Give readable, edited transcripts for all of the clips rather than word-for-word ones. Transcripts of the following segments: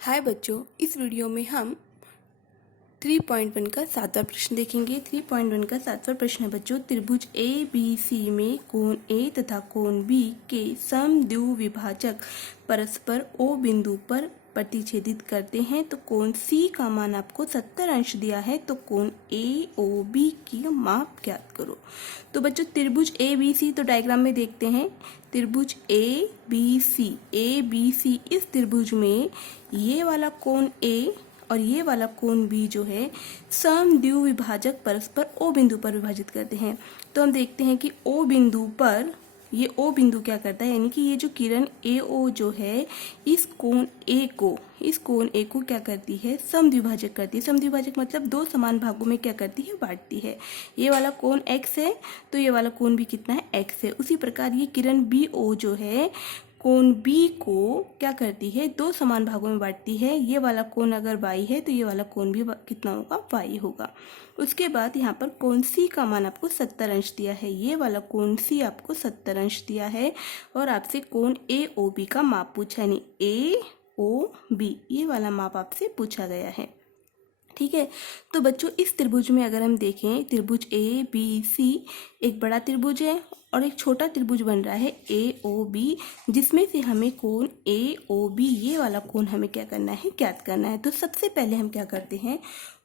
हाय बच्चों, इस वीडियो में हम 3.1 का 7वां प्रश्न देखेंगे। 3.1 का 7वां प्रश्न है बच्चों, त्रिभुज ए बी सी में कोण ए तथा कोण बी के समद्विभाजक परस्पर ओ बिंदु पर प्रतिच्छेदित करते हैं तो कोण सी का मान आपको 70 अंश दिया है, तो कोण ए ओ बी की माप ज्ञात करो। तो बच्चों त्रिभुज ए बी सी तो डायग्राम में देखते हैं। त्रिभुज ए बी सी, इस त्रिभुज में ये वाला कोण ए और ये वाला कोण बी जो है समद्विभाजक परस्पर ओ बिंदु पर विभाजित करते हैं। तो हम देखते हैं कि ओ बिंदु पर ये ओ बिंदु क्या करता है, यानी कि ये जो किरण ए ओ जो है इस कोण ए को क्या करती है, समद्विभाजक करती है। समद्विभाजक मतलब दो समान भागों में क्या करती है, बांटती है। ये वाला कोण x है तो ये वाला कोण भी कितना है, x है। उसी प्रकार ये किरण बी ओ जो है कोण बी को क्या करती है, दो समान भागों में बांटती है। ये वाला कोण अगर y है तो ये वाला कोण भी कितना होगा, y होगा। उसके बाद यहाँ पर कोण सी का मान आपको 70 अंश दिया है। ये वाला कोण सी आपको 70 अंश दिया है और आपसे कोण ए ओ बी का माप पूछा, यानी ए ओ बी ये वाला माप आपसे पूछा गया है। ठीक है, तो बच्चों इस त्रिभुज में अगर हम देखें, त्रिभुज ए बी सी एक बड़ा त्रिभुज है और एक छोटा त्रिभुज बन रहा है ए ओ बी, जिसमें से हमें कोण ए ओ बी ये वाला कोण हमें क्या करना है, ज्ञात करना है। तो सबसे पहले हम क्या करते हैं,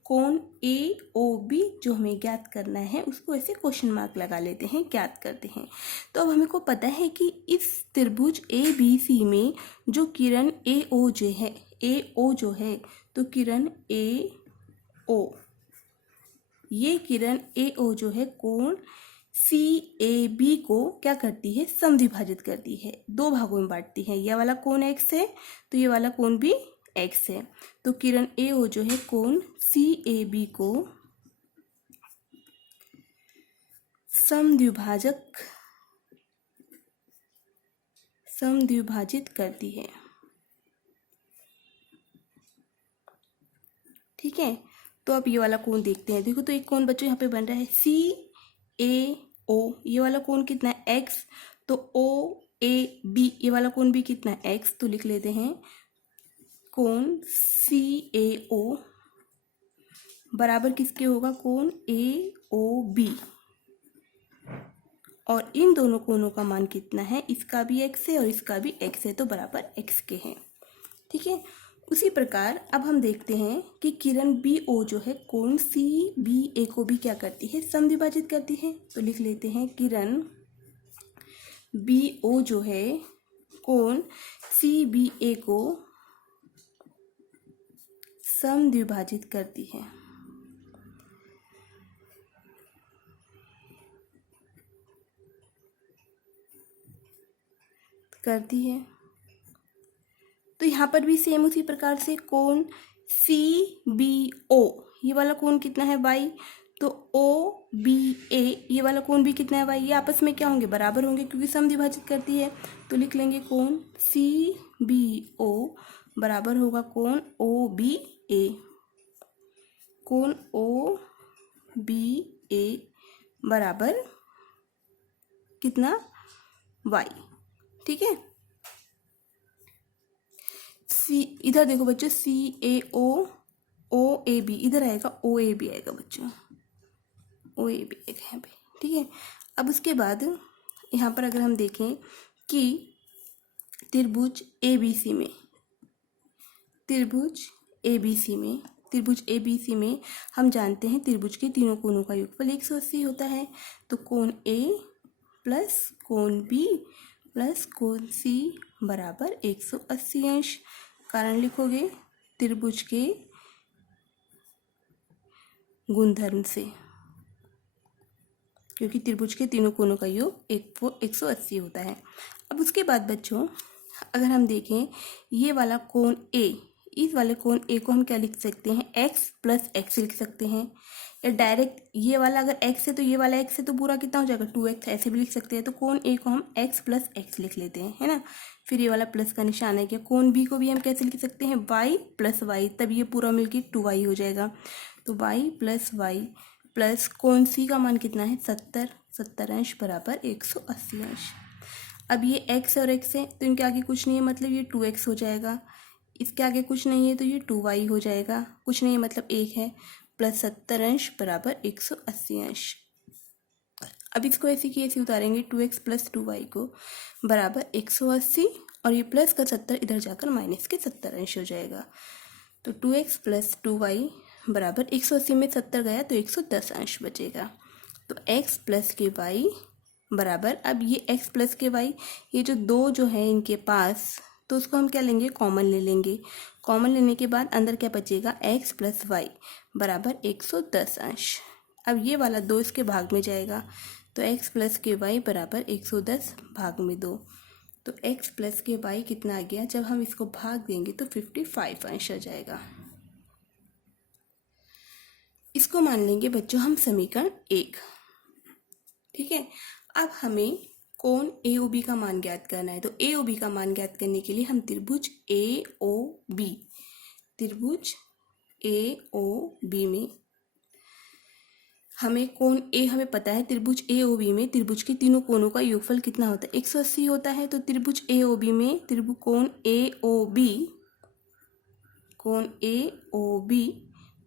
कोण ए ओ बी जो हमें ज्ञात करना है उसको ऐसे क्वेश्चन मार्क लगा लेते हैं, ज्ञात करते हैं। तो अब हमें को पता है कि इस त्रिभुज ए बी सी में जो किरण ए ओ जो है तो किरण ए ओ, ये किरण ए ओ जो है कोण सी ए बी को क्या करती है, समद्विभाजित करती है, दो भागों में बांटती है। यह वाला कोण x है तो ये वाला कोण भी x है। तो किरण ए ओ जो है कोण सी ए बी को समद्विभाजित करती है। ठीक है, तो अब ये वाला कोण देखते हैं। देखो तो एक कोण बच्चों यहाँ पे बन रहा है सी ए ओ, ये वाला कोण कितना है, x। तो ओ ए बी ये वाला कोण भी कितना है, x। तो लिख लेते हैं कोण सी ए ओ बराबर किसके होगा, कोण ए ओ बी। और इन दोनों कोणों का मान कितना है, इसका भी x है और इसका भी x है, तो बराबर x के हैं। ठीक है, उसी प्रकार अब हम देखते हैं कि किरण बी ओ जो है कोण सी बी ए को भी क्या करती है, समद्विभाजित करती है। तो लिख लेते हैं किरण बी ओ जो है कोण सी बी ए को समद्विभाजित करती है। तो यहाँ पर भी सेम उसी प्रकार से कोण सी बी ओ ये वाला कोण कितना है, y। तो ओ बी ए ये वाला कोण भी कितना है, y। ये आपस में क्या होंगे, बराबर होंगे क्योंकि समद्विभाजित करती है। तो लिख लेंगे कोण सी बी ओ बराबर होगा कोण ओ बी ए। कोण ओ बी ए बराबर कितना, y। ठीक है, सी इधर देखो बच्चों, सी ए ओ ए बी इधर आएगा, ओ ए बी आएगा बच्चों, ओ ए बी आएगा यहाँ पे। ठीक है, अब उसके बाद यहाँ पर अगर हम देखें कि त्रिभुज ए बी सी में हम जानते हैं त्रिभुज के तीनों कोणों का योगफल 180 होता है। तो कोण ए प्लस कोण बी प्लस कोण सी बराबर 180 अंश। कारण लिखोगे त्रिभुज के गुणधर्म से, क्योंकि त्रिभुज के तीनों कोणों का योग 180 होता है। अब उसके बाद बच्चों अगर हम देखें ये वाला कोण ए, इस वाले कोण ए को हम क्या लिख सकते हैं, x प्लस एक्स लिख सकते हैं, या डायरेक्ट ये वाला अगर x है तो ये वाला x है तो पूरा कितना हो जाएगा, 2x, ऐसे भी लिख सकते हैं। तो कोण ए को हम x प्लस एक्स लिख लेते हैं, है ना। फिर ये वाला प्लस का निशान है। क्या कोण बी को भी हम कैसे लिख सकते हैं, y प्लस वाई, तब ये पूरा मिलकर 2y हो जाएगा। तो y प्लस वाई प्लस कोण सी का मान कितना है, 70 अंश बराबर 180 अंश। अब ये x और x है तो इनके आगे कुछ नहीं है, मतलब ये 2x हो जाएगा। इसके आगे कुछ नहीं है तो ये 2y हो जाएगा, कुछ नहीं है मतलब 1 है, प्लस 70 अंश बराबर 180 अंश। अब इसको ऐसे की ऐसे उतारेंगे, 2x प्लस 2y को बराबर 180 और ये प्लस का 70 इधर जाकर माइनस के 70 अंश हो जाएगा। तो 2x प्लस 2y बराबर 180 में 70 गया तो 110 अंश बचेगा। तो x प्लस के y बराबर, अब ये x प्लस के y, ये जो दो जो है इनके पास, तो उसको हम क्या लेंगे, कॉमन ले लेंगे। कॉमन लेने के बाद अंदर क्या बचेगा, x प्लस वाई बराबर 110 अंश। अब ये वाला 2 इसके भाग में जाएगा तो x प्लस के वाई बराबर 110 भाग में 2। तो x प्लस के वाई कितना आ गया, जब हम इसको भाग देंगे तो 55 अंश आ जाएगा। इसको मान लेंगे बच्चों हम समीकरण 1। ठीक है, अब हमें कोण ए ओ बी का मान ज्ञात करना है। तो ए ओ बी का मान ज्ञात करने के लिए हम त्रिभुज ए ओ बी में हमें कोण ए हमें पता है, त्रिभुज ए ओ बी में त्रिभुज के तीनों कोणों का योगफल कितना होता है, 180 होता है। तो त्रिभुज ए ओ बी में त्रिभुज कोण ए ओ बी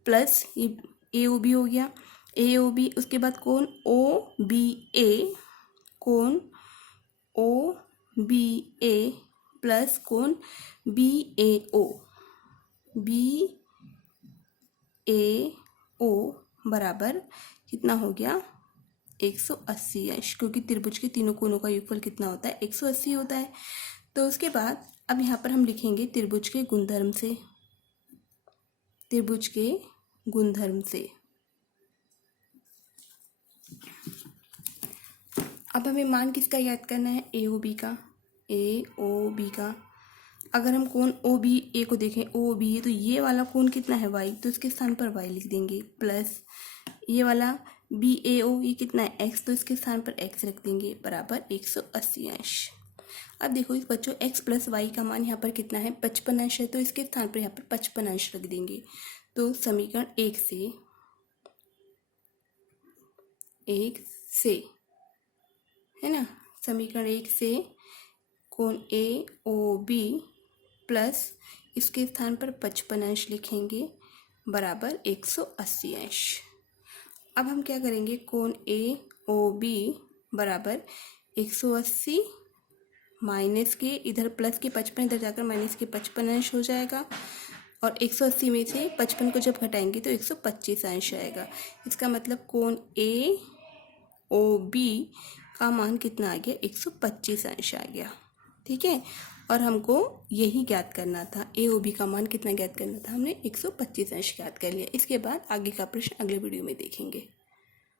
प्लस ये ए ओ बी हो गया, ए ओ बी, उसके बाद कोण ओ बी ए प्लस कोण बी ए ओ बराबर कितना हो गया, 180 अंश, क्योंकि त्रिभुज के तीनों कोणों का योगफल कितना होता है, 180 होता है। तो उसके बाद अब यहाँ पर हम लिखेंगे त्रिभुज के गुणधर्म से अब हमें मान किसका याद करना है, ए ओ बी का। अगर हम कोण ओ बी ए को देखें, ओ बी है तो ये वाला कोण कितना है, y, तो इसके स्थान पर y लिख देंगे, प्लस ये वाला बी ए ओ ये कितना है, x, तो इसके स्थान पर x रख देंगे बराबर 180 अंश। अब देखो इस बच्चों x प्लस वाई का मान यहाँ पर कितना है, 55 अंश है, तो इसके स्थान पर यहाँ पर 55 अंश रख देंगे। तो समीकरण 1 से है ना, समीकरण 1 से कोण ए ओ बी प्लस इसके स्थान पर 55 अंश लिखेंगे बराबर 180 अंश। अब हम क्या करेंगे, कोण ए ओ बी बराबर 180 माइनस के इधर प्लस के 55 इधर जाकर माइनस के 55 अंश हो जाएगा, और 180 में से 55 को जब घटाएंगे तो 125 अंश आएगा। इसका मतलब कोण ए ओ बी का मान कितना आ गया, 125 अंश आ गया। ठीक है, और हमको यही ज्ञात करना था, ए ओ बी का मान कितना ज्ञात करना था, हमने 125 अंश ज्ञात कर लिया। इसके बाद आगे का प्रश्न अगले वीडियो में देखेंगे।